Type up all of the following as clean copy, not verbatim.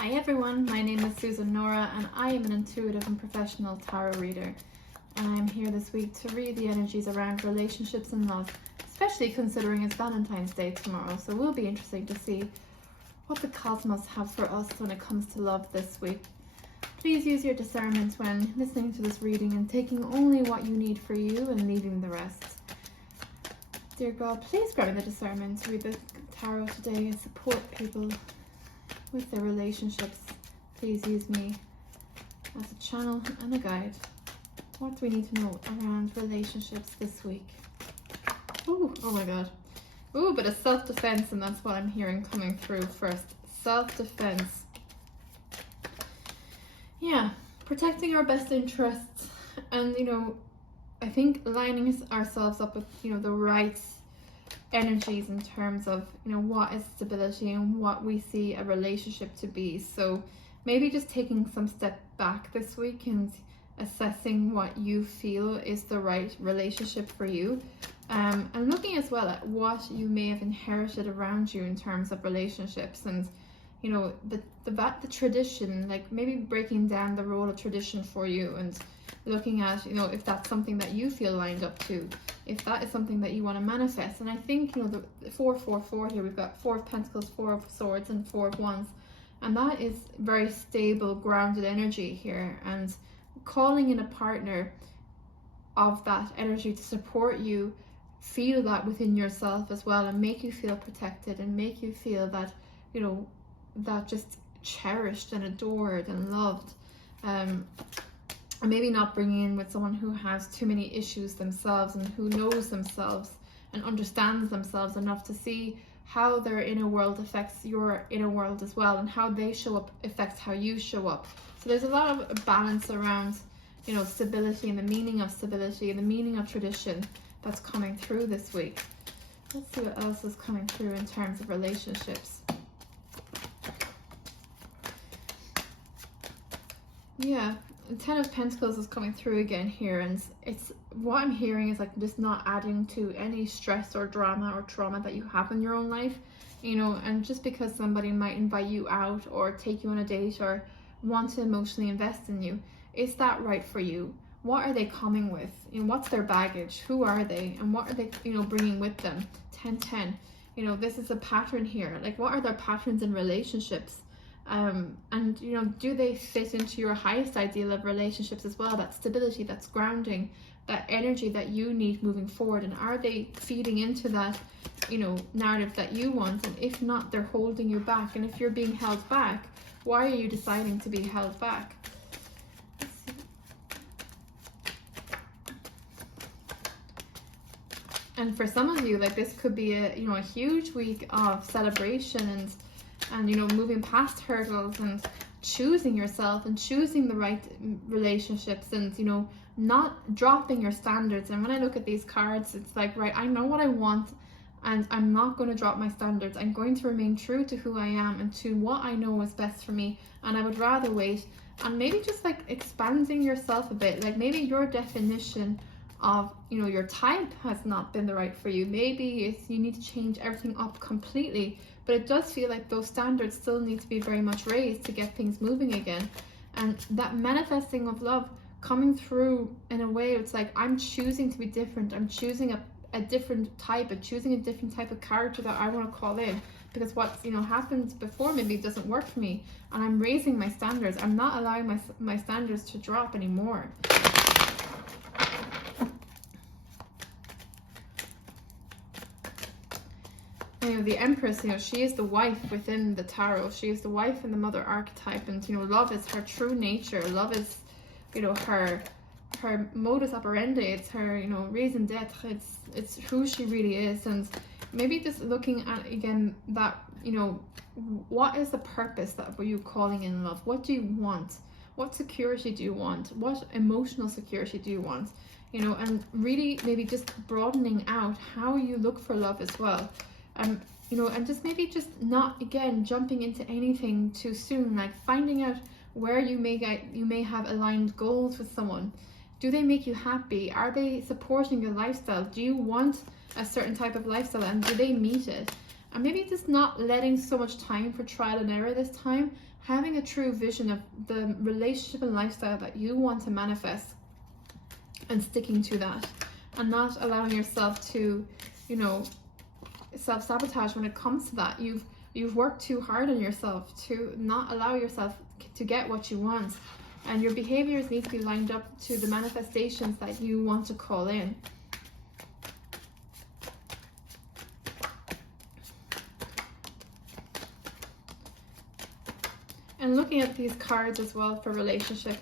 Hi everyone, my name is Susan Nora and I am an intuitive and professional tarot reader, and I'm here this week to read the energies around relationships and love, especially considering it's Valentine's Day tomorrow, so it will be interesting to see what the cosmos have for us when it comes to love this week. Please use your discernment when listening to this reading and taking only what you need for you and leaving the rest. Dear God, please grant me the discernment to read the tarot today and support people with their relationships. Please use me as a channel and a guide. What do we need to know around relationships this week? Ooh, oh my God. Ooh, but a self-defense, and that's what I'm hearing coming through first. Self-defense. Yeah, protecting our best interests, and I think lining ourselves up with the right energies in terms of what is stability and what we see a relationship to be. So maybe just taking some step back this week and assessing what you feel is the right relationship for you, and looking as well at what you may have inherited around you in terms of relationships, and the tradition, like maybe breaking down the role of tradition for you and looking at if that's something that you feel lined up to, if that is something that you want to manifest. And I think the 444 here, we've got 4 of Pentacles, 4 of Swords, and 4 of Wands, and that is very stable, grounded energy here, and calling in a partner of that energy to support you, feel that within yourself as well, and make you feel protected and make you feel that that just cherished and adored and loved. And maybe not bringing in with someone who has too many issues themselves and who knows themselves and understands themselves enough to see how their inner world affects your inner world as well, and how they show up affects how you show up. So there's a lot of balance around stability and the meaning of stability and the meaning of tradition that's coming through this week. Let's see what else is coming through in terms of relationships. Yeah, 10 of Pentacles is coming through again here, and it's what I'm hearing is like just not adding to any stress or drama or trauma that you have in your own life, and just because somebody might invite you out or take you on a date or want to emotionally invest in you, is that right for you? What are they coming with? What's their baggage? Who are they? And what are they bringing with them? 10-10, this is a pattern here. Like, what are their patterns in relationships? And do they fit into your highest ideal of relationships as well? That stability, that's grounding, that energy that you need moving forward. And are they feeding into that narrative that you want? And if not, they're holding you back. And if you're being held back, why are you deciding to be held back? Let's see. And for some of you, like, this could be a huge week of celebration and moving past hurdles and choosing yourself and choosing the right relationships, and not dropping your standards. And when I look at these cards, it's like, right, I know what I want and I'm not going to drop my standards. I'm going to remain true to who I am and to what I know is best for me, and I would rather wait. And maybe just like expanding yourself a bit, like maybe your definition of your type has not been the right for you. Maybe it's you need to change everything up completely, but it does feel like those standards still need to be very much raised to get things moving again. And that manifesting of love coming through in a way, it's like, I'm choosing to be different. I'm choosing a different type, and choosing a different type of character that I want to call in, because what's happened before maybe doesn't work for me, and I'm raising my standards. I'm not allowing my standards to drop anymore. The Empress, she is the wife within the tarot. She is the wife in the mother archetype, and love is her true nature. Love is her modus operandi. It's her raison d'etre. It's who she really is. And maybe just looking at again that what is the purpose that were you calling in love? What do you want? What security do you want? What emotional security do you want? And really maybe just broadening out how you look for love as well. And just maybe just not again jumping into anything too soon, like finding out where you may have aligned goals with someone. Do they make you happy? Are they supporting your lifestyle? Do you want a certain type of lifestyle, and do they meet it? And maybe just not letting so much time for trial and error this time, having a true vision of the relationship and lifestyle that you want to manifest and sticking to that, and not allowing yourself to, you know, self-sabotage when it comes to that. You've worked too hard on yourself to not allow yourself to get what you want, and your behaviors need to be lined up to the manifestations that you want to call in. And looking at these cards as well for relationship,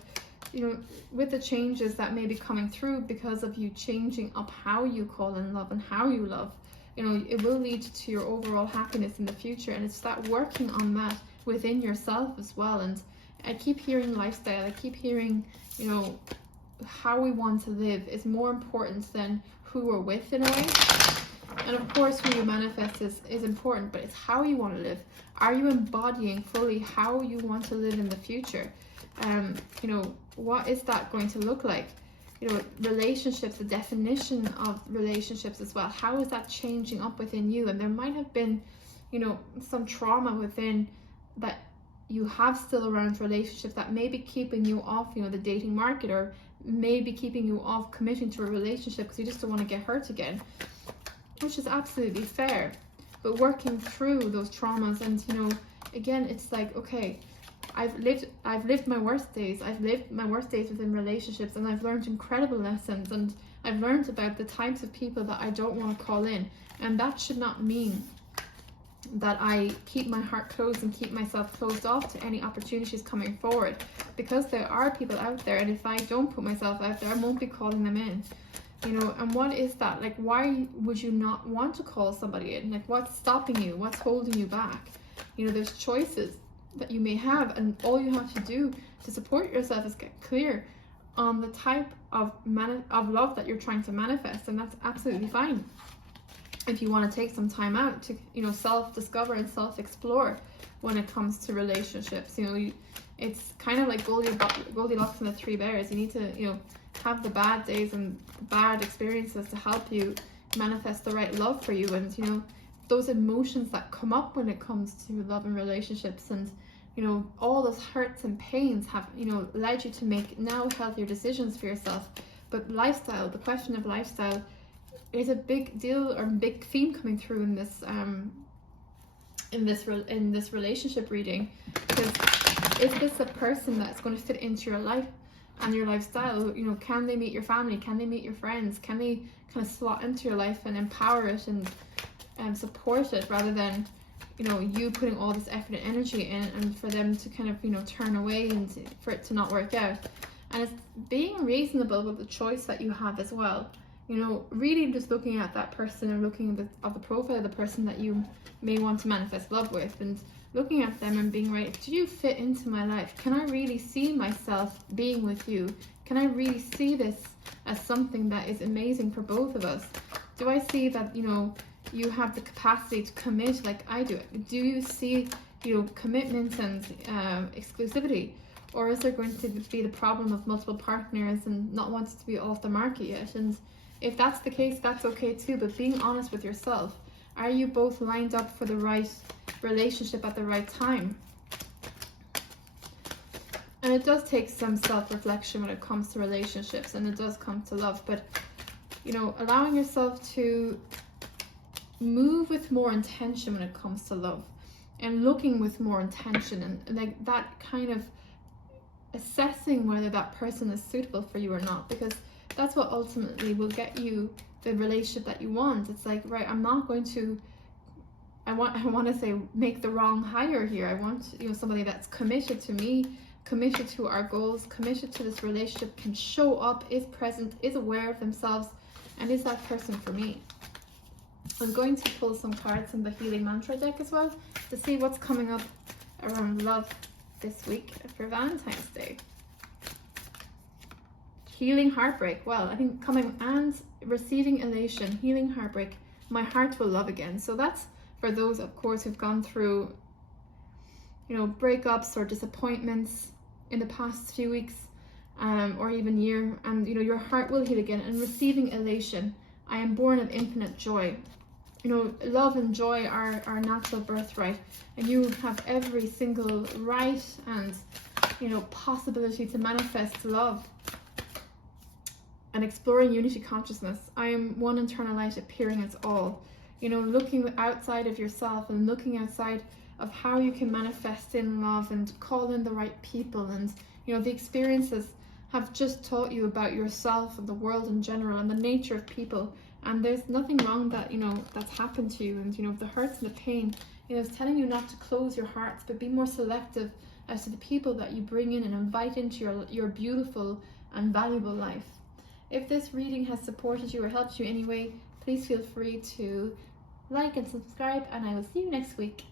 you know, with the changes that may be coming through because of you changing up how you call in love and how you love, you know, it will lead to your overall happiness in the future. And it's that working on that within yourself as well. And I keep hearing lifestyle, I keep hearing, you know, how we want to live is more important than who we're with in a way. And of course, who you manifest is important, but it's how you want to live. Are you embodying fully how you want to live in the future? You know, what is that going to look like? You know, relationships, the definition of relationships as well. How is that changing up within you? And there might have been, you know, some trauma within that you have still around relationships that may be keeping you off, you know, the dating market, or maybe keeping you off committing to a relationship because you just don't want to get hurt again, which is absolutely fair. But working through those traumas, and you know, again, it's like, okay, I've lived my worst days. I've lived my worst days within relationships, and I've learned incredible lessons, and I've learned about the types of people that I don't want to call in. And that should not mean that I keep my heart closed and keep myself closed off to any opportunities coming forward, because there are people out there, and if I don't put myself out there, I won't be calling them in. You know, and what is that? Like, why would you not want to call somebody in? Like, what's stopping you? What's holding you back? You know, there's choices that you may have, and all you have to do to support yourself is get clear on the type of love that you're trying to manifest, and that's absolutely fine. If you want to take some time out to, you know, self-discover and self-explore when it comes to relationships, you know, it's kind of like Goldilocks and the Three Bears. You need to, you know, have the bad days and bad experiences to help you manifest the right love for you. And you know, those emotions that come up when it comes to love and relationships, and you know, all those hurts and pains have, you know, led you to make now healthier decisions for yourself. But lifestyle, the question of lifestyle, is a big deal or big theme coming through in this relationship reading. Because is this a person that's going to fit into your life and your lifestyle? You know, can they meet your family? Can they meet your friends? Can they kind of slot into your life and empower it and support it, rather than, you know, you putting all this effort and energy in, and for them to kind of, you know, turn away and for it to not work out? And it's being reasonable with the choice that you have as well. You know, really just looking at that person and looking at the profile of the person that you may want to manifest love with, and looking at them and being right, do you fit into my life? Can I really see myself being with you? Can I really see this as something that is amazing for both of us? Do I see that, you know, you have the capacity to commit like I do? Do you see, you know, commitment and exclusivity? Or is there going to be the problem of multiple partners and not wanting to be off the market yet? And if that's the case, that's okay too, but being honest with yourself. Are you both lined up for the right relationship at the right time? And it does take some self-reflection when it comes to relationships, and it does come to love, but you know, allowing yourself to move with more intention when it comes to love, and looking with more intention, and like that kind of assessing whether that person is suitable for you or not, because that's what ultimately will get you the relationship that you want. It's like, right, I'm not going to, I want to say, make the wrong hire here. I want, you know, somebody that's committed to me, committed to our goals, committed to this relationship, can show up, is present, is aware of themselves, and is that person for me. I'm going to pull some cards in the Healing Mantra deck as well to see what's coming up around love this week for Valentine's Day. Healing heartbreak. Well, I think coming and receiving elation, healing heartbreak, my heart will love again. So that's for those, of course, who've gone through, you know, breakups or disappointments in the past few weeks, or even year, and you know, your heart will heal again. And receiving elation, I am born of infinite joy. you know, love and joy are our natural birthright, and you have every single right and, you know, possibility to manifest love and exploring unity consciousness. I am one internal light appearing as all. You know, looking outside of yourself and looking outside of how you can manifest in love and call in the right people. And, you know, the experiences have just taught you about yourself and the world in general and the nature of people. And there's nothing wrong that, you know, that's happened to you. And, you know, the hurts and the pain, you know, it's telling you not to close your hearts, but be more selective as to the people that you bring in and invite into your beautiful and valuable life. If this reading has supported you or helped you in any way, please feel free to like and subscribe, and I will see you next week.